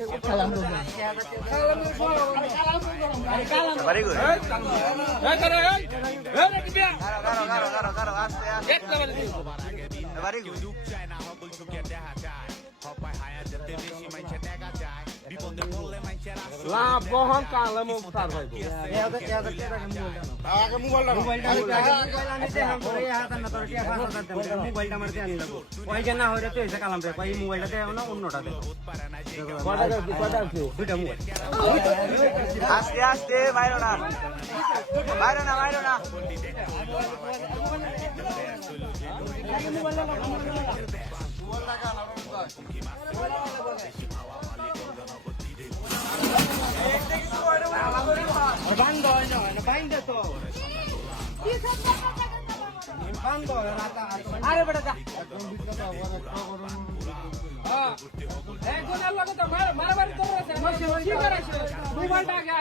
Very good. Very good. লাভ বহন কালে মো তার ভাই আগে মোবাইলটা মোবাইলটা আমার দিয়ে আনিলাম ওই যে না হইরে তো এসে কালাম রে ভাই মোবাইলটা দেও না অন্যটা দেও কয়টা আছে দুইটা মোবাইল আস্তে আস্তে বাইরো না বাইরো না বাইরো না আরে বেটা যা মারামারি তো মোবাইলটা আগে